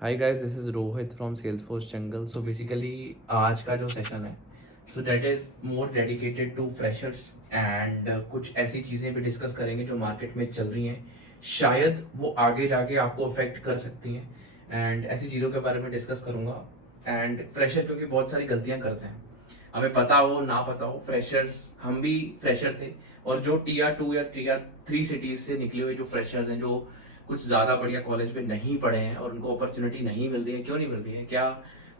Hi guys, this is Rohit from Salesforce jungle. So basically आज का जो सेशन है so that is more dedicated to freshers and कुछ ऐसी चीज़ें भी डिस्कस करेंगे जो मार्केट में चल रही हैं, शायद वो आगे जाके आपको अफेक्ट कर सकती हैं। एंड ऐसी चीज़ों के बारे में डिस्कस करूँगा। एंड फ्रेशर क्योंकि बहुत सारी गलतियाँ करते हैं, हमें पता हो ना पता हो, फ्रेशर्स हम भी फ्रेशर थे। और जो टीआर 2 या टीआर 3 सिटीज़ से निकले हुए जो फ्रेशर्स हैं, जो कुछ ज़्यादा बढ़िया कॉलेज में नहीं पढ़े हैं और उनको अपॉर्चुनिटी नहीं मिल रही है, क्यों नहीं मिल रही है, क्या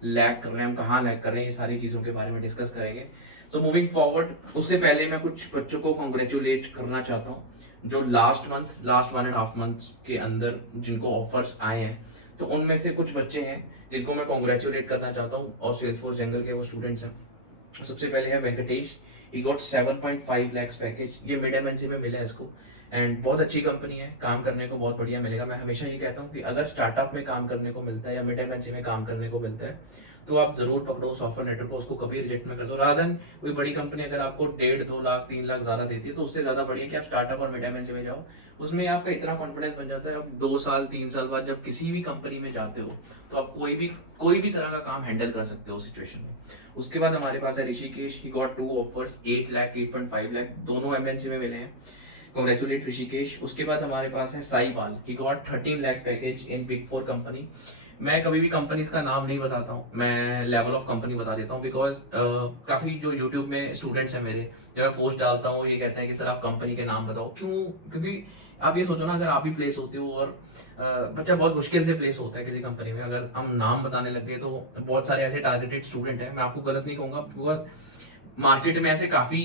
लैग कर रहे हैं, हम कहाँ लैग कर रहे हैं, ये सारी चीज़ों के बारे में डिस्कस करेंगे। सो मूविंग फॉरवर्ड, उससे पहले मैं कुछ बच्चों को कॉन्ग्रेचुलेट करना चाहता हूँ जो लास्ट 1.5 मंथ के अंदर जिनको ऑफर्स आए हैं। तो उनमें से कुछ बच्चे हैं जिनको मैं कॉन्ग्रेचुलेट करना चाहता हूँ और सेल्सफोर्स जंगल के वो स्टूडेंट्स हैं। सबसे पहले है Venkatesh. He got 7.5 lakhs package. ये मिड एमएनसी में मिला है इसको एंड बहुत अच्छी कंपनी है, काम करने को बहुत बढ़िया मिलेगा। मैं हमेशा ये कहता हूँ कि अगर स्टार्टअप में काम करने को मिलता है या मिड एमएनसी में काम करने को मिलता है तो आप जरूर पकड़ो सॉफ्टवेयर नेटवर्क को, उसको कभी रिजेक्ट में कर दो। रादर देन कोई बड़ी कंपनी अगर आपको 1.5 2 लाख 3 लाख ज्यादा देती है तो उससे ज्यादा बढ़िया कि आप स्टार्टअप और मिड एमएनसी में जाओ। उसमें आपका इतना कॉन्फिडेंस बन जाता है, अब 2 साल 3 साल बाद जब किसी भी कंपनी में जाते हो तो आप कोई भी तरह का काम हैंडल कर सकते हो सिचुएशन में। उसके बाद हमारे पास है Rishikesh. He got 2 offers, 8 lakh 8.5 lakh, दोनों एमएनसी में मिले हैं। कॉन्ग्रेचुलेट ऋषिकेश। उसके बाद हमारे पास है साई बाल। He got 13 lakh package in big 4 company. मैं कभी भी कंपनीज का नाम नहीं बताता हूँ, मैं लेवल ऑफ कंपनी बता देता हूँ बिकॉज काफी जो यूट्यूब में स्टूडेंट्स हैं मेरे, जब मैं पोस्ट डालता हूँ ये कहते हैं कि सर आप कंपनी के नाम बताओ। क्यों? क्योंकि आप ये सोचो ना, अगर आप ही प्लेस होते हो और बच्चा बहुत मुश्किल से प्लेस होता है किसी कंपनी में, अगर हम नाम बताने लग गए तो बहुत सारे ऐसे टारगेटेड स्टूडेंट हैं, मैं आपको गलत नहीं कहूंगा बिकॉज मार्केट में ऐसे काफी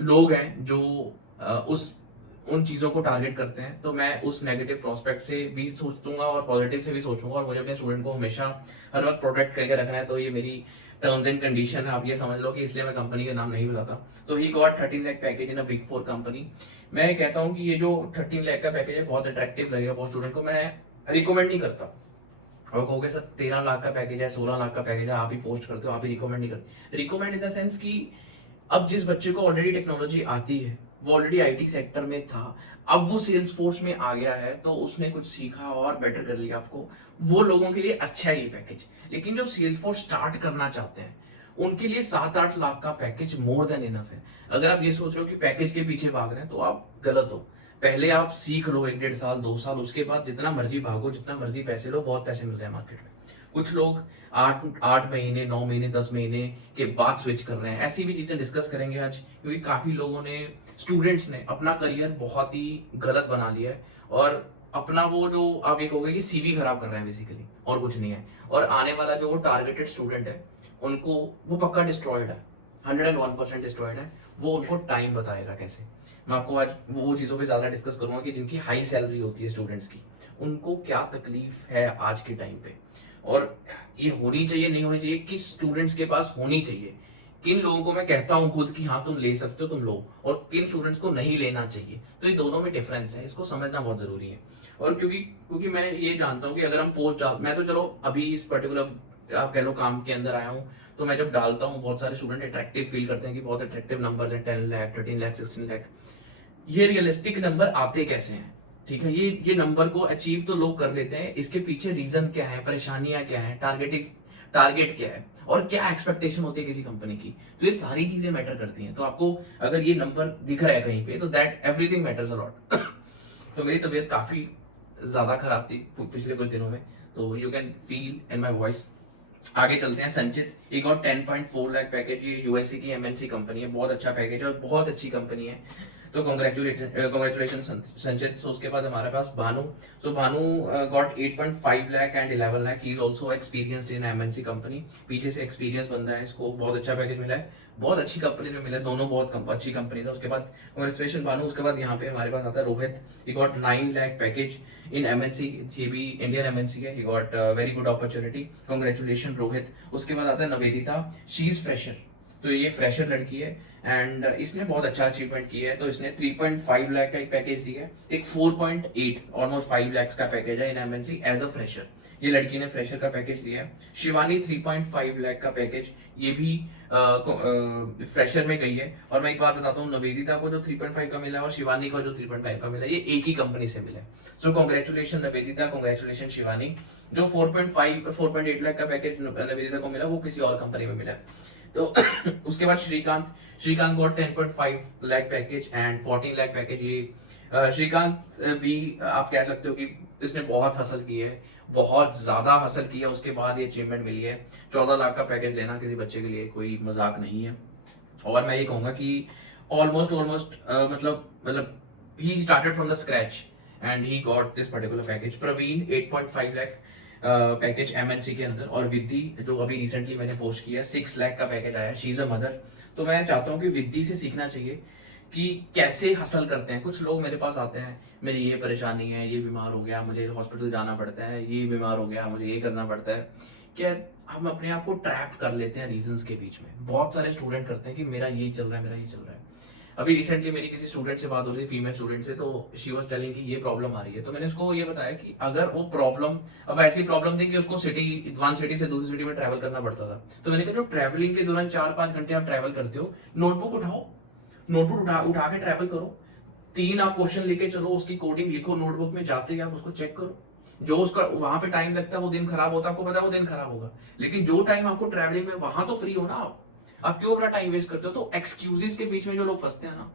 लोग हैं जो उस उन चीजों को टारगेट करते हैं। तो मैं उस नेगेटिव प्रोस्पेक्ट से भी सोचूंगा और पॉजिटिव से भी सोचूंगा और मुझे अपने स्टूडेंट को हमेशा हर वक्त प्रोटेक्ट करके रखना है। तो ये मेरी टर्म्स एंड कंडीशन है, आप ये समझ लो कि इसलिए मैं कंपनी का नाम नहीं बताता। तो he got 13 lakh package in a big 4 company. मैं कहता हूँ कि ये जो 13 लाख का पैकेज है बहुत अट्रैक्टिव लगेगा बहुत स्टूडेंट को। मैं रिकमेंड नहीं करता। और कहोगे सर 13 लाख का पैकेज है, 16 लाख का पैकेज है, आप ही पोस्ट करते हो, आप ही रिकमेंड नहीं करते। रिकमेंड इन द सेंस कि अब जिस बच्चे को ऑलरेडी टेक्नोलॉजी आती है, वो ऑलरेडी आईटी सेक्टर में था, अब वो सेल्स फोर्स में आ गया है तो उसने कुछ सीखा और बेटर कर लिया आपको, वो लोगों के लिए अच्छा है ये पैकेज। लेकिन जो सेल्स फोर्स स्टार्ट करना चाहते हैं उनके लिए 7-8 लाख का पैकेज मोर देन इनफ है। अगर आप ये सोच रहे हो कि पैकेज के पीछे भाग रहे हैं तो आप गलत हो। पहले आप सीख लो 1-1.5 साल 2 साल, उसके बाद जितना मर्जी भागो, जितना मर्जी पैसे लो, बहुत पैसे मिल रहे हैं मार्केट में। कुछ लोग 8 8 महीने 9 महीने 10 महीने के बाद स्विच कर रहे हैं। ऐसी भी चीजें डिस्कस करेंगे आज, क्योंकि काफी लोगों ने, स्टूडेंट्स ने अपना करियर बहुत ही गलत बना लिया है और अपना वो जो आप ये कहोगे कि सीवी खराब कर रहे हैं बेसिकली, और कुछ नहीं है। और आने वाला जो वो टारगेटेड स्टूडेंट है उनको वो पक्का डिस्ट्रॉयड है, 101% डिस्ट्रॉयड है। वो उनको टाइम बताएगा कैसे। मैं आपको आज वो चीजों पे ज्यादा डिस्कस करूंगा कि जिनकी हाई सैलरी होती है स्टूडेंट्स की, उनको क्या तकलीफ है आज के टाइम पे, और ये होनी चाहिए नहीं होनी चाहिए, किस स्टूडेंट्स के पास होनी चाहिए, किन लोगों को मैं कहता हूं खुद कि हाँ तुम ले सकते हो तुम लो, और किन स्टूडेंट्स को नहीं लेना चाहिए। तो ये दोनों में डिफरेंस है, इसको समझना बहुत जरूरी है। और क्योंकि क्योंकि मैं ये जानता हूँ कि अगर हम पोस्ट डाल, मैं तो चलो अभी इस पर्टिकुलर आप कह लो काम के अंदर आया हूँ, तो मैं जब डालता हूँ बहुत सारे स्टूडेंट अट्रैक्टिव फील करते हैं कि बहुत अट्रैक्टिव नंबर्स हैं, 10 लाख 13 लाख 16 लाख। ये रियलिस्टिक नंबर आते कैसे हैं? ठीक है, ये नंबर को अचीव तो लोग कर लेते हैं, इसके पीछे रीजन क्या है, परेशानियां क्या है, टारगेट क्या है, और क्या एक्सपेक्टेशन होती है किसी कंपनी की। तो ये सारी चीजें मैटर करती हैं। तो आपको अगर ये नंबर दिख रहा है कहीं पे तो that everything matters a lot. तो मेरी तबीयत काफी ज्यादा खराब थी पिछले कुछ दिनों में, तो you can feel in my voice. आगे चलते हैं। संचित, ही गॉट 10.4 लाख पैकेज। ये यूएसए की एमएनसी कंपनी है, बहुत अच्छा पैकेज है और बहुत अच्छी कंपनी है। तो कॉन्ग्रेचुलेशन संचित। सो उसके बाद हमारे पास Bhanu. So Bhanu got 8.5 lakh and 11 lakh. He is also experienced in MNC company, पीछे से एक्सपीरियंस बंदा है, इसको बहुत अच्छा पैकेज मिला है, बहुत अच्छी कंपनी में मिला है, दोनों बहुत अच्छी कंपनी है। उसके बाद कॉन्ग्रेचुलेशन भानु। उसके बाद यहाँ पे हमारे पास आता है Rohit. He got 9 lakh package in MNC. ये भी इंडियन एमएनसी है। He got very good opportunity, congratulation Rohit. उसके बाद आता है नवेदिता। शी इज फ्रेशर, तो ये फ्रेशर लड़की है एंड इसने बहुत अच्छा अचीवमेंट किया है। तो इसने 3.5 लाख का एक पैकेज लिया है, एक 4.8 ऑलमोस्ट 5 लाख का पैकेज है इन एमएनसी एज अ फ्रेशर। ये लड़की ने फ्रेशर का पैकेज लिया है। शिवानी 3.5 लाख का पैकेज, ये भी फ्रेशर में गई है। और मैं एक बात बताता हूँ, नवेदिता को जो 3.5 का मिला है और शिवानी को जो 3.5 का मिला है, ये एक ही कंपनी से मिला है। So congratulation Nivedita, congratulation Shivani. जो 4.8 लाख का पैकेज नवेदिता को मिला वो किसी और कंपनी में मिला है। तो उसके बाद Srikanth got 10.5 lakh package and 14 lakh package. ये श्रीकांत भी आप कह सकते हो कि इसने बहुत हसल की है, बहुत ज्यादा हसल किया, उसके बाद ये अचीवमेंट मिली है। 14 लाख का पैकेज लेना किसी बच्चे के लिए कोई मजाक नहीं है। और मैं ये कहूंगा कि ऑलमोस्ट मतलब ही started from the scratch and ही got this particular package. Praveen 8.5 lakh package MNC के अंदर। और विद्धि जो अभी रिसेंटली मैंने पोस्ट किया 6 लाख का पैकेज आया, शी इज अ मदर। तो मैं चाहता हूँ कि विद्धि से सीखना चाहिए कि कैसे हसल करते हैं। कुछ लोग मेरे पास आते हैं, मेरी ये परेशानी है, ये बीमार हो गया, मुझे हॉस्पिटल जाना पड़ता है, ये बीमार हो गया, मुझे ये करना पड़ता है। क्या हम अपने आप को ट्रैप कर लेते हैं रीजंस के बीच में। बहुत सारे स्टूडेंट करते हैं कि मेरा ये चल रहा है, मेरा ये चल रहा है। अभी रिसेंटली मेरी किसी स्टूडेंट से बात हो रही थी, फीमेल स्टूडेंट से, तो शी वाज टेलिंग कि ये प्रॉब्लम आ रही है। तो मैंने उसको ये बताया कि अगर वो प्रॉब्लम अब ऐसी प्रॉब्लम थी कि उसको वन सिटी से दूसरी सिटी में ट्रैवल करना पड़ता था, तो मैंने कहा जो ट्रैवलिंग के दौरान 4-5 घंटे आप ट्रैवल करते हो, नोटबुक उठाओ, नोटबुक उठा के ट्रैवल करो। 3 आप क्वेश्चन लेके चलो, उसकी कोडिंग लिखो नोटबुक में, जाते ही आप उसको चेक करो। जो उसका वहां पे टाइम लगता है वो दिन खराब होता है, आपको पता है वो दिन खराब होगा, लेकिन जो टाइम आपको ट्रैवलिंग में, वहां तो फ्री हो ना आप क्यों अपना टाइम वेस्ट करते हो? तो एक्सक्यूजेस के बीच में जो लोग फंसते हैं ना,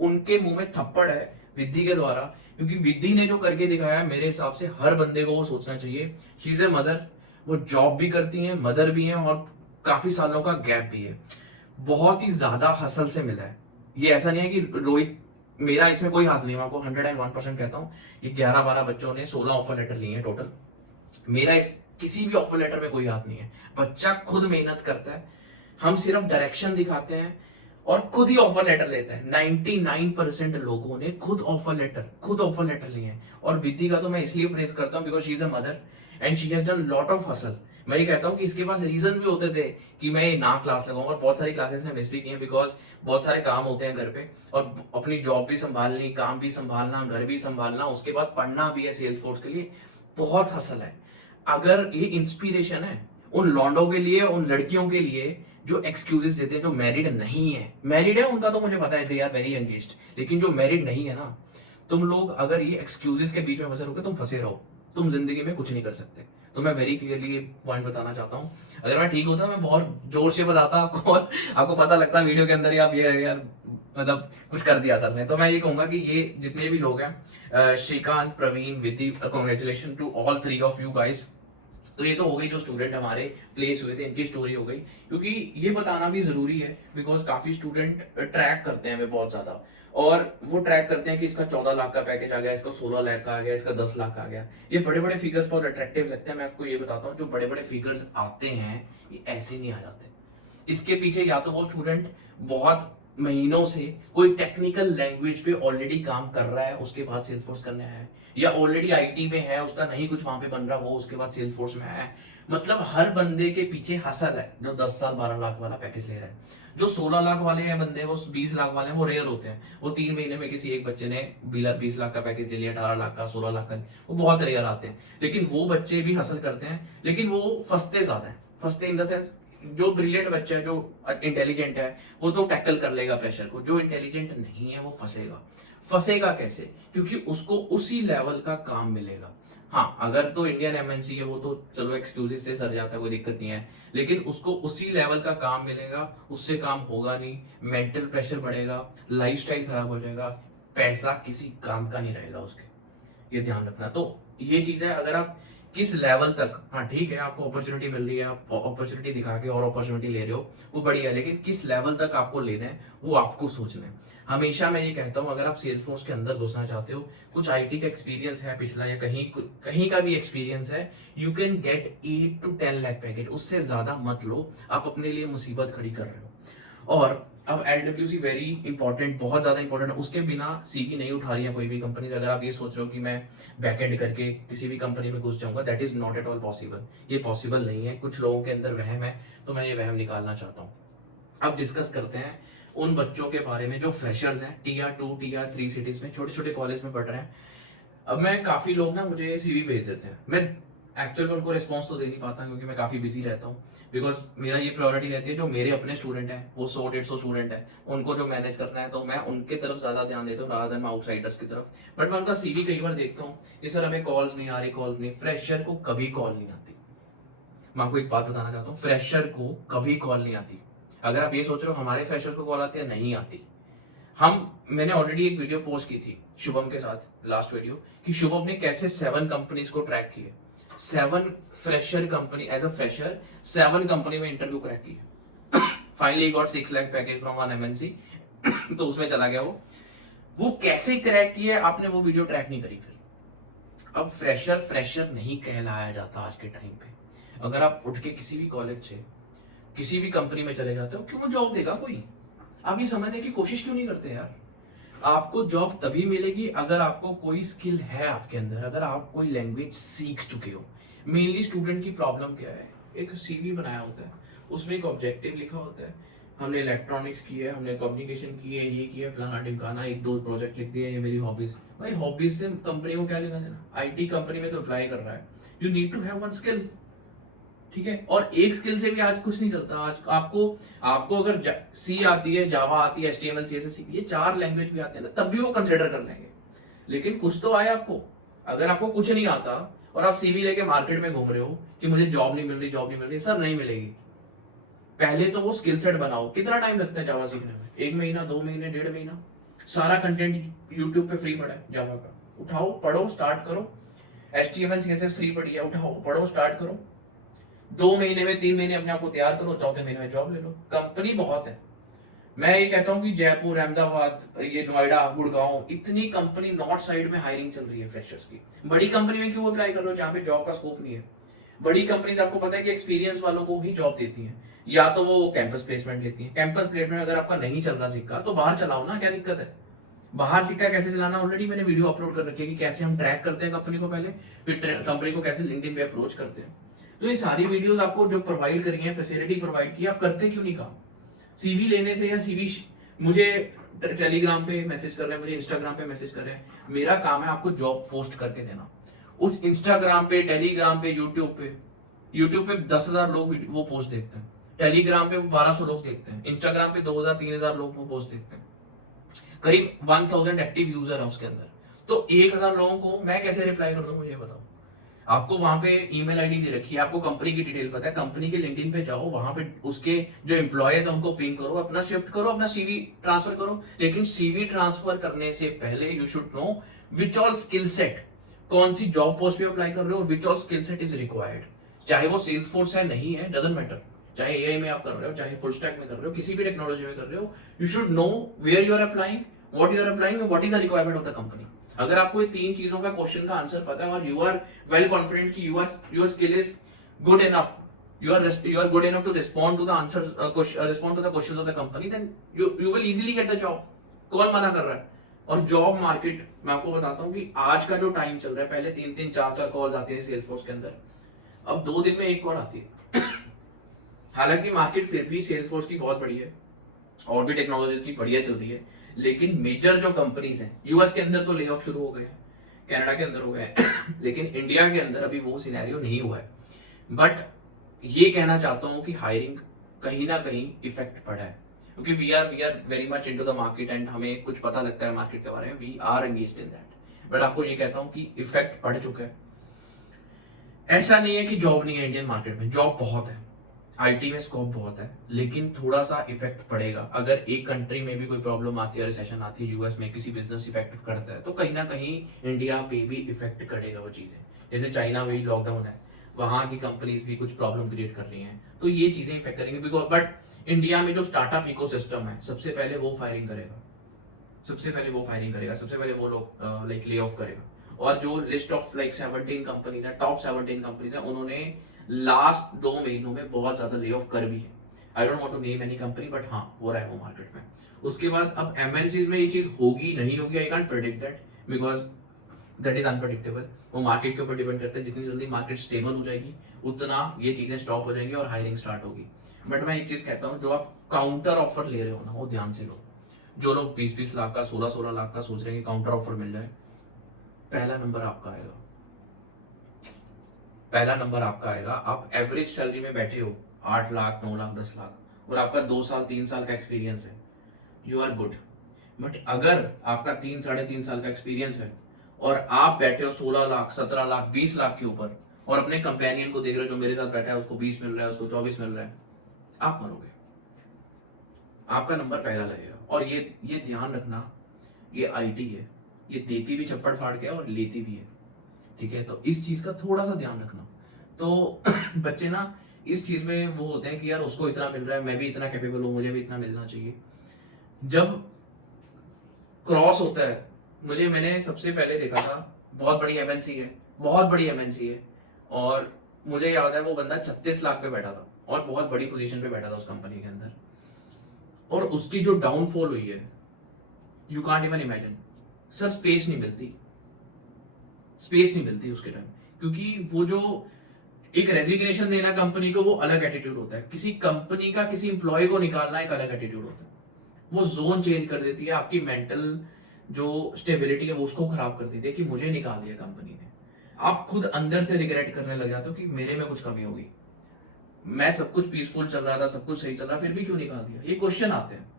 उनके मुंह में थप्पड़ है विद्धि के द्वारा। क्योंकि विद्धि ने जो करके दिखाया, मेरे हिसाब से हर बंदे को वो सोचना चाहिए। शी इज ए मदर, वो जॉब भी करती हैं, मदर भी हैं, और काफी सालों का गैप भी है। बहुत ही ज्यादा हसल से मिला है। ये ऐसा नहीं है कि रोहित, मेरा इसमें कोई हाथ नहीं, मैं आपको 101% कहता हूँ। ये 11-12 बच्चों ने 16 ऑफर लेटर लिए हैं टोटल। मेरा इस किसी भी ऑफर लेटर में कोई हाथ नहीं है। बच्चा खुद मेहनत करता है, हम सिर्फ डायरेक्शन दिखाते हैं और खुद ही ऑफर लेटर लेते हैं। 99% लोगों ने खुद ऑफर लेटर लिए हैं। और विद्धि का तो मैं इसलिए प्रेस करता हूँ because she is a mother and she has done lot of hustle. मैं ये कहता हूँ कि इसके पास रीजन भी होते थे कि मैं ना क्लास लगाऊंगा, और बहुत सारी क्लासेस ने मिस भी की हैं बिकॉज बहुत सारे काम होते हैं घर पे, और अपनी जॉब भी संभालनी, काम भी संभालना, घर भी संभालना, उसके बाद पढ़ना भी है सेल्स फोर्स के लिए। बहुत हसल है। अगर ये इंस्पिरेशन है उन लॉन्डो के लिए, उन लड़कियों के लिए जो एक्सक्यूजेस देते हैं, जो मैरिड नहीं है, मैरिड है उनका तो मुझे पता है, दे आर वेरी एंगेज्ड, लेकिन जो मैरिड नहीं है ना, तुम लोग अगर ये एक्सक्यूजेस के बीच में फंसे रहोगे, तुम फंसे रहो, तुम जिंदगी में कुछ नहीं कर सकते। तो मैं वेरी क्लियरली ये पॉइंट बताना चाहता हूँ। अगर मैं ठीक होता मैं बहुत जोर से बताता आपको, और आपको पता लगता वीडियो के अंदर ही आप ये यार मतलब कुछ कर दिया सर ने। तो मैं ये कहूंगा कि ये जितने भी लोग हैं, Shrikant, Praveen, Vidhi, congratulation to all 3 of you guys. तो ये तो हो गई जो स्टूडेंट हमारे प्लेस हुए थे, इनकी स्टोरी हो गई। क्योंकि ये बताना भी जरूरी है बिकॉज काफी स्टूडेंट ट्रैक करते हैं वे बहुत ज्यादा, और वो ट्रैक करते हैं कि इसका 14 लाख का पैकेज आ गया, इसका 16 लाख का आ गया, इसका 10 लाख का आ गया। ये बड़े बड़े फिगर्स बहुत अट्रैक्टिव लगते हैं। मैं आपको ये बताता हूँ, जो बड़े बड़े फिगर्स आते हैं ये ऐसे नहीं आ जाते। इसके पीछे या तो वो स्टूडेंट बहुत महीनों से कोई टेक्निकल लैंग्वेज पे ऑलरेडी काम कर रहा है, उसके बाद सेल्स फोर्स करने आया है, या ऑलरेडी आईटी में है, उसका नहीं कुछ वहां पे बन रहा, वो उसके बाद सेल्स फोर्स में आया है। मतलब हर बंदे के पीछे हसल है जो 10 साल 12 लाख वाला पैकेज ले रहा है। जो 16 लाख वाले हैं बंदे, वो 20 लाख वाले हैं, वो रेयर होते हैं। वो 3 महीने में किसी एक बच्चे ने 20 लाख का पैकेज ले लिया, 18 लाख का, 16 लाख का, वो बहुत रेयर आते हैं। लेकिन वो बच्चे भी हसल करते हैं, लेकिन वो फंसते ज्यादा है। फंसते इन द सेंस, जो ब्रिलियंट बच्चा है, जो इंटेलिजेंट है, वो तो टैकल कर लेगा प्रेशर को। जो इंटेलिजेंट नहीं है वो फंसेगा कैसे? क्योंकि उसको उसी लेवल का काम मिलेगा। हाँ, अगर तो इंडियन एमएनसी है वो तो चलो एक्सक्यूजेस से सर जाता है, कोई दिक्कत नहीं है, लेकिन उसको उसी लेवल का काम मिलेगा, उससे काम होगा नहीं, मेंटल प्रेशर बढ़ेगा, लाइफस्टाइल खराब हो जाएगा, पैसा किसी काम का नहीं रहेगा उसके। ये ध्यान रखना। तो ये चीज है, अगर आप किस लेवल तक, हाँ ठीक है आपको अपॉर्चुनिटी मिल रही है, आप अपॉर्चुनिटी दिखा के और अपॉर्चुनिटी ले रहे हो, वो बढ़िया है, लेकिन किस लेवल तक आपको लेना है वो आपको सोचना है। हमेशा मैं ये कहता हूँ, अगर आप सेल्स फोर्स के अंदर घुसना चाहते हो, कुछ आईटी का एक्सपीरियंस है पिछला, या कहीं का भी एक्सपीरियंस है, you can get 8 to 10 lakh package. उससे ज्यादा मत लो, आप अपने लिए मुसीबत खड़ी कर रहे हो। और अब LWC वेरी इंपॉर्टेंट, बहुत ज्यादा इंपॉर्टेंट है। उसके बिना सीवी नहीं उठा रही है कोई भी कंपनी। अगर आप ये सोच रहे हो कि मैं बैकएंड करके किसी भी कंपनी में घुस जाऊंगा, that is not at all possible. ये पॉसिबल नहीं है। कुछ लोगों के अंदर वहम है, तो मैं ये वहम निकालना चाहता हूँ। अब डिस्कस करते हैं उन बच्चों के बारे में जो फ्रेशर्स हैं, Tier 2 Tier 3 सिटीज में, छोटे छोटे कॉलेज में पढ़ रहे हैं। अब मैं काफी लोग ना मुझे सीवी भेज देते हैं, मैं एक्चुअल में उनको रिस्पॉन्स तो दे नहीं पाता क्योंकि मैं काफी बिजी रहता हूँ, बिकॉज मेरा ये प्रायोरिटी रहती है जो मेरे अपने स्टूडेंट हैं, वो 100-150 स्टूडेंट हैं, उनको जो मैनेज करना है तो मैं उनके तरफ ज्यादा ध्यान देता हूँ रादर देन आउटसाइडर्स की तरफ। बट मैं उनका सीवी कई बार देखता हूँ कि सर हमें कॉल्स नहीं आ रही, कॉल्स नहीं। फ्रेशर को कभी कॉल नहीं आती। मैं आपको एक बात बताना चाहता हूँ, फ्रेशर को कभी कॉल नहीं आती। अगर आप ये सोच रहे हो हमारे फ्रेशर्स को कॉल आती है, नहीं आती। मैंने ऑलरेडी एक वीडियो पोस्ट की थी शुभम के साथ, लास्ट वीडियो, कि शुभम ने कैसे 7 कंपनीज को ट्रैक किए। 7 fresher company, as a fresher 7 company में इंटरव्यू क्रैक किए। Finally got 6 lakh package from one MNC. तो उसमें चला गया वो कैसे क्रैक किए, आपने वो वीडियो ट्रैक नहीं करी। फिर अब फ्रेशर नहीं कहलाया जाता आज के टाइम पे। अगर आप उठ के किसी भी कॉलेज से किसी भी कंपनी में चले जाते हो, क्यों जॉब देगा कोई? आप ये समझने की कोशिश क्यों नहीं करते यार? आपको जॉब तभी मिलेगी अगर आपको कोई स्किल है आपके अंदर, अगर आप कोई लैंग्वेज सीख चुके हो। मेनली स्टूडेंट की प्रॉब्लम क्या है, एक सीवी बनाया होता है, उसमें एक ऑब्जेक्टिव लिखा होता है, हमने इलेक्ट्रॉनिक्स की है, हमने कम्युनिकेशन की है, ये किया, फलाना ढिमकाना, 1-2 प्रोजेक्ट लिख दिए, ये मेरी हॉबीज। भाई हॉबीज से कंपनी को क्या लेना देना? आईटी कंपनी में तो अप्लाई कर रहा है, you need to have one skill, ठीक है? और एक स्किल से भी आज कुछ नहीं चलता। आज आपको अगर सी आती है, जावा आती है, HTML CSS ये 4 लैंग्वेज भी आते हैं ना, तब भी वो कंसिडर कर लेंगे। लेकिन कुछ तो आए आपको। अगर आपको कुछ नहीं आता और आप सीवी लेके मार्केट में घूम रहे हो कि मुझे जॉब नहीं मिल रही, जॉब नहीं मिल रही, सर नहीं मिलेगी। पहले तो वो स्किल सेट बनाओ। कितना टाइम लगता है जावा सीखने में? 1 महीना, 2 महीने, 1.5 महीना। सारा कंटेंट यूट्यूब पे फ्री पड़ा है जावा का, उठाओ पढ़ो स्टार्ट करो। HTML CSS फ्री पड़ी है, उठाओ पढ़ो स्टार्ट करो। 2 महीने में, 3 महीने अपने आप को तैयार करो, 4थे महीने में जॉब ले लो। कंपनी बहुत है। मैं ये कहता हूँ कि जयपुर, अहमदाबाद, ये नोएडा, गुड़गांव, इतनी कंपनी नॉर्थ साइड में हायरिंग चल रही है फ्रेशर्स की। बड़ी कंपनी में क्यों अप्लाई कर रहे हो जहाँ पे जॉब का स्कोप नहीं है? बड़ी कंपनीज आपको पता है कि एक्सपीरियंस वालों को ही जॉब देती हैं, या तो वो कैंपस प्लेसमेंट लेती है। कैंपस प्लेसमेंट अगर आपका नहीं चल रहा सिक्का तो बाहर चलाओ ना, क्या दिक्कत है? बाहर सिक्का कैसे चलाना ऑलरेडी मैंने वीडियो अपलोड कर रखी है कि कैसे हम ट्रैक करते हैं कंपनी को पहले, फिर कंपनी को कैसे लिंक्डइन पे अप्रोच करते हैं। तो ये सारी वीडियोस आपको जो प्रोवाइड करी है, फैसिलिटी प्रोवाइड की, आप करते क्यों नहीं काम? सीवी लेने से या सीवी मुझे टेलीग्राम पे मैसेज कर रहे हैं, मुझे इंस्टाग्राम पे मैसेज कर रहे हैं, मेरा काम है आपको जॉब पोस्ट करके देना। उस इंस्टाग्राम पे, टेलीग्राम पे, यूट्यूब पे 10,000 लोग वो पोस्ट देखते हैं, टेलीग्राम पे 1200 लोग देखते हैं, इंस्टाग्राम पे 2000-3000 लोग वो पोस्ट देखते हैं। करीब 1000 एक्टिव यूजर है उसके अंदर। तो 1000 लोगों को मैं कैसे रिप्लाई कर दूं, मुझे बताओ। आपको वहां पे ईमेल आईडी दे रखी है, आपको कंपनी की डिटेल पता है, कंपनी के लिंक्डइन पे जाओ, वहां पे उसके जो एम्प्लॉयज है उनको पिंग करो, अपना शिफ्ट करो, अपना सीवी ट्रांसफर करो। लेकिन सीवी ट्रांसफर करने से पहले you should know which all skill set, कौन सी जॉब पोस्ट पे अप्लाई कर रहे हो, which all skill set is required. चाहे वो सेल्स फोर्स है, नहीं है, डजंट मैटर। चाहे एआई में आप कर रहे हो, चाहे फुल स्टैक में कर रहे हो, किसी भी टेक्नोलॉजी में कर रहे हो, you should know where you are applying, what you are applying, what is the requirement of the company. अगर आपको ये 3 चीजों का क्वेश्चन का आंसर पता है और यू आर वेल कॉन्फिडेंट कि your skill is good enough, you are good enough to respond to the answers, respond to the questions of the company, then you will easily get the job. कौन मना कर रहा है? और job market मैं आपको बताता हूँ कि आज का जो टाइम चल रहा है, पहले 3-3 4-4 कॉल्स आती है सेल्सफोर्स के अंदर, अब 2 दिन में 1 कॉल आती है। हालांकि मार्केट फिर भी सेल्सफोर्स की बहुत बड़ी है और भी टेक्नोलॉजीज की बढ़िया चल रही है, लेकिन मेजर जो कंपनीज हैं, यूएस के अंदर तो ले ऑफ शुरू हो गए हैं, कनाडा के अंदर हो गए हैं, लेकिन इंडिया के अंदर अभी वो सिनेरियो नहीं हुआ है। बट ये कहना चाहता हूं कि हायरिंग कहीं ना कहीं इफेक्ट पड़ा है, क्योंकि we are very much into the market and हमें कुछ पता लगता है मार्केट के बारे में, we are engaged in that. But आपको ये कहता हूं कि इफेक्ट पड़ चुका है। ऐसा नहीं है कि जॉब नहीं है इंडियन मार्केट में, जॉब बहुत है, आईटी में स्कोप बहुत है, लेकिन थोड़ा सा इफेक्ट पड़ेगा। अगर एक कंट्री में भी कोई प्रॉब्लम आती है, रिसेशन आती है, यूएस में किसी बिजनेस इफेक्ट करता है, तो कहीं ना कहीं इंडिया पे भी इफेक्ट करेगा वो चीजें। जैसे चाइना में लॉकडाउन है, वहां की कंपनीज भी कुछ प्रॉब्लम क्रिएट कर रही हैं, तो ये चीजें इफेक्ट करेंगे। बिकॉज बट इंडिया में जो स्टार्टअप इकोसिस्टम है, सबसे पहले वो फायरिंग करेगा, सबसे पहले वो लोग लाइक ले ऑफ करेगा। और जो लिस्ट ऑफ लाइक 17 कंपनीज है, टॉप 17 कंपनीज है, उन्होंने लास्ट 2 महीनों में बहुत ज्यादा ले ऑफ कर भी है। I don't want to name any company, but हाँ हो रहा है वो मार्केट में। उसके बाद अब एमएनसीज में ये चीज होगी नहीं होगी, I can't predict that, because that is unpredictable. वो मार्केट के ऊपर डिपेंड करता है, जितनी जल्दी मार्केट स्टेबल हो जाएगी उतना ये चीजें स्टॉप हो जाएंगी और हायरिंग स्टार्ट होगी। बट मैं एक चीज कहता हूँ, जो आप काउंटर ऑफर ले रहे हो ना वो ध्यान से लो। जो लोग 20-20 लाख का 16-16 लाख का सोच रहे हैं कि काउंटर ऑफर मिल जाए, पहला नंबर आपका आएगा, पहला नंबर आपका आएगा। आप एवरेज सैलरी में बैठे हो 8 लाख 9 लाख 10 लाख और आपका 2 साल 3 साल का एक्सपीरियंस है, यू आर गुड। बट अगर आपका 3 साढ़े 3 साल का एक्सपीरियंस है और आप बैठे हो 16 लाख 17 लाख 20 लाख के ऊपर और अपने कंपेनियन को देख रहे हो जो मेरे साथ बैठा है उसको 20 मिल रहा है, उसको 24 मिल रहा है, आप मरोगे। आपका नंबर पहला लगेगा। और ये ध्यान रखना, ये आईटी है, ये देती भी चप्पड़ फाड़ के है और लेती भी है, ठीक है। तो इस चीज का थोड़ा सा ध्यान रखना। तो बच्चे ना इस चीज में वो होते हैं कि यार उसको इतना मिल रहा है, मैं भी इतना कैपेबल हूं, मुझे भी इतना मिलना चाहिए। जब क्रॉस होता है, मैंने सबसे पहले देखा था, बहुत बड़ी एमएनसी है, बहुत बड़ी एमएनसी है, और मुझे याद है वो बंदा 36 लाख पे बैठा था और बहुत बड़ी पोजीशन पे बैठा था उस कंपनी के अंदर, और उसकी जो डाउनफॉल हुई है, you can't even imagine sir. Space नहीं मिलती, स्पेस नहीं मिलती उसके टाइम, क्योंकि वो जो एक रेजिग्नेशन देना कंपनी को, वो अलग एटीट्यूड होता है। किसी कंपनी का किसी इंप्लॉय को निकालना एक अलग एटीट्यूड होता है। वो जोन चेंज कर देती है, आपकी मेंटल जो स्टेबिलिटी है वो उसको खराब कर देती है कि मुझे निकाल दिया कंपनी ने। आप खुद अंदर से रिग्रेट करने लग जाते हो कि मेरे में कुछ कमी होगी, मैं सब कुछ पीसफुल चल रहा था, सब कुछ सही चल रहा, फिर भी क्यों निकाल दिया, ये क्वेश्चन आते हैं।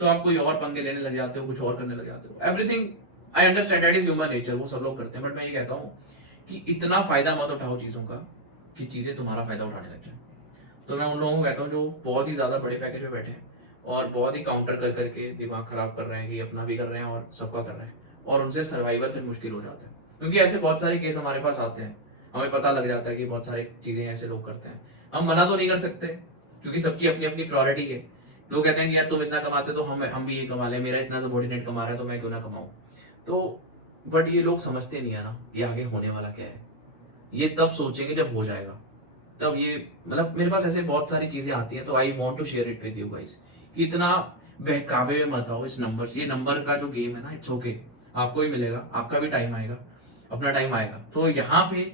तो आप कोई और पंगे लेने लग जाते हो, कुछ और करने लग जाते हो। Everything I understand, that is human nature, वो सब लोग करते हैं। बट मैं ये कहता हूँ कि इतना फायदा मत उठाओ चीजों का कि चीजें तुम्हारा फायदा उठाने लग जाए। तो मैं उन लोगों को कहता हूँ जो बहुत ही ज्यादा बड़े पैकेज में बैठे हैं और बहुत ही काउंटर कर करके दिमाग खराब कर रहे हैं कि अपना भी कर रहे हैं और सबका कर रहे हैं, और उनसे सर्वाइवल फिर मुश्किल हो जाता है। क्योंकि ऐसे बहुत सारे केस हमारे पास आते हैं, हमें पता लग जाता है कि बहुत सारी चीजें ऐसे लोग करते हैं। हम मना तो नहीं कर सकते क्योंकि सबकी अपनी अपनी प्रायोरिटी है। लोग कहते हैं कि यार तुम इतना कमाते तो हम भी ये कमा लें, मेरा इतना सबॉर्डिनेट कमा रहा है तो मैं क्यों ना कमाऊं। तो बट ये लोग समझते नहीं है ना, ये आगे होने वाला क्या है, ये तब सोचेंगे जब हो जाएगा। तब ये मतलब मेरे पास ऐसे बहुत सारी चीजें आती हैं, तो I want to share it with you guys कि इतना बहकावे में मत आओ इस नंबर से। ये नंबर का जो गेम है ना, इट्स ओके, आपको भी मिलेगा, आपका भी टाइम आएगा, अपना टाइम आएगा। तो यहाँ पे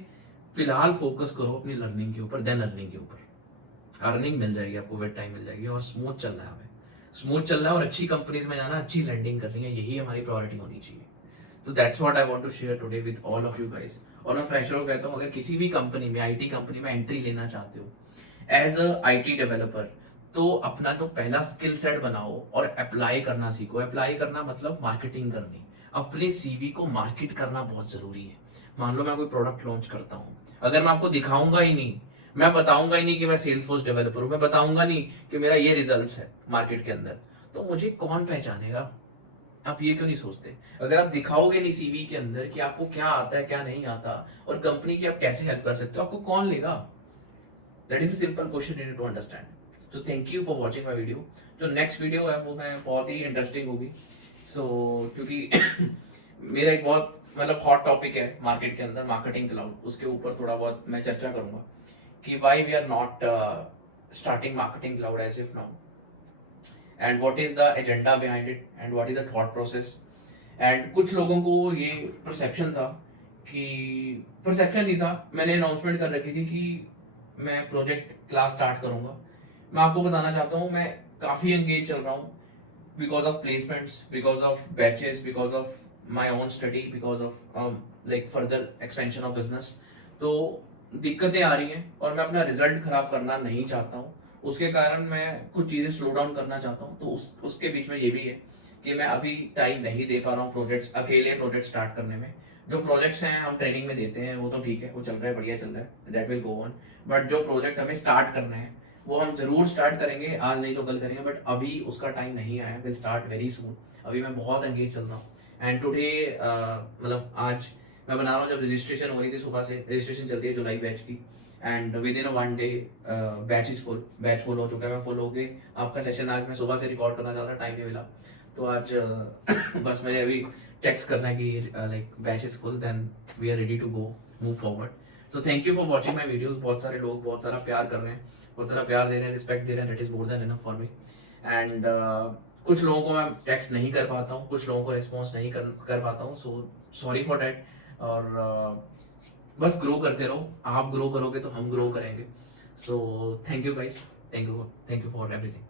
फिलहाल फोकस करो अपनी लर्निंग के ऊपर, देन अर्निंग के ऊपर। अर्निंग मिल जाएगी आपको, वेट टाइम मिल जाएगी, और स्मूथ चल रहा है, हमें स्मूथ चल रहा है और अच्छी कंपनीज में जाना, अच्छी लैंडिंग कर रही है, यही हमारी प्रायोरिटी होनी चाहिए। तो that's what I want to share today with all of you guys. और मैं फ्रेशर को कहता हूँ, अगर किसी भी कंपनी में, आईटी कंपनी में एंट्री लेना चाहते हो एज अ आईटी डेवलपर, तो अपना जो पहला स्किल सेट बनाओ और अप्लाई करना सीखो। अप्लाई करना मतलब मार्केटिंग करनी, अपने सीवी को मार्केट करना बहुत जरूरी है। मान लो मैं कोई प्रोडक्ट लॉन्च करता हूँ, अगर मैं आपको दिखाऊंगा ही नहीं, मैं बताऊंगा ही नहीं कि मैं सेल्सफोर्स डेवलपर हूं, मैं बताऊंगा नहीं कि मेरा ये रिजल्ट्स है मार्केट के अंदर, तो मुझे कौन पहचानेगा। आप ये क्यों नहीं सोचते? अगर आप दिखाओगे नहीं सीवी के अंदर कि आपको क्या आता है क्या नहीं आता और कंपनी की आप कैसे हेल्प कर सकते हो, आपको कौन लेगा? That is a simple question you need to understand. तो thank you for watching my video. जो नेक्स्ट वीडियो है वो मैं बहुत ही इंटरेस्टिंग होगी, सो क्योंकि मेरा एक बहुत मतलब हॉट टॉपिक है मार्केट के अंदर, मार्केटिंग क्लाउड, उसके ऊपर थोड़ा बहुत मैं चर्चा करूंगा कि why we are not starting marketing cloud as if now, and what is the agenda behind it, and what is the thought process. And कुछ लोगों को ये परसेप्शन था कि, परसेप्शन नहीं था, मैंने अनाउंसमेंट कर रखी थी कि मैं प्रोजेक्ट क्लास स्टार्ट करूंगा। मैं आपको बताना चाहता हूँ मैं काफी एंगेज चल रहा हूँ, because of placements, because of batches, because of my own study, because of like further expansion of business. तो दिक्कतें आ रही हैं और मैं अपना रिजल्ट खराब करना नहीं चाहता हूँ, उसके कारण मैं कुछ चीजें स्लो डाउन करना चाहता हूँ। तो उसके बीच में ये भी है कि मैं अभी टाइम नहीं दे पा रहा हूँ प्रोजेक्ट्स, अकेले प्रोजेक्ट स्टार्ट करने में। जो प्रोजेक्ट्स हैं हम ट्रेनिंग में देते हैं वो तो ठीक है, वो चल रहा है, बढ़िया चल रहा है, that will go on. But जो प्रोजेक्ट हमें स्टार्ट करना है वो हम जरूर स्टार्ट करेंगे, आज नहीं तो कल करेंगे, बट अभी उसका टाइम नहीं आया, विल स्टार्ट वेरी सून। अभी मैं बहुत एंगेज चल रहा हूँ। एंड टुडे मतलब आज मैं बना रहा हूँ, जब रजिस्ट्रेशन हो रही थी सुबह से, रजिस्ट्रेशन चल रही है जुलाई बैच की, and with in 1 day batch is full, batch full हो चुका है। मैं फुल हो गए, आपका सेशन आज मैं सुबह से रिकॉर्ड करना चाह रहा, टाइम नहीं मिला, तो आज बस मुझे अभी टेक्स्ट करना है कि like batch is full, then we are ready to go move forward. So thank you for watching my videos. बहुत सारे लोग बहुत सारा प्यार कर रहे हैं, बहुत सारा प्यार दे रहे हैं, रिस्पेक्ट दे रहे हैं, that is more than enough for me. And कुछ लोगों को मैं टेक्स्ट नहीं कर पाता हूँ, कुछ लोगों को रिस्पॉन्स नहीं कर पाता हूँ, सो सॉरी फॉर डैट। और बस ग्रो करते रहो, आप ग्रो करोगे तो हम ग्रो करेंगे। सो thank you guys. Thank you for everything.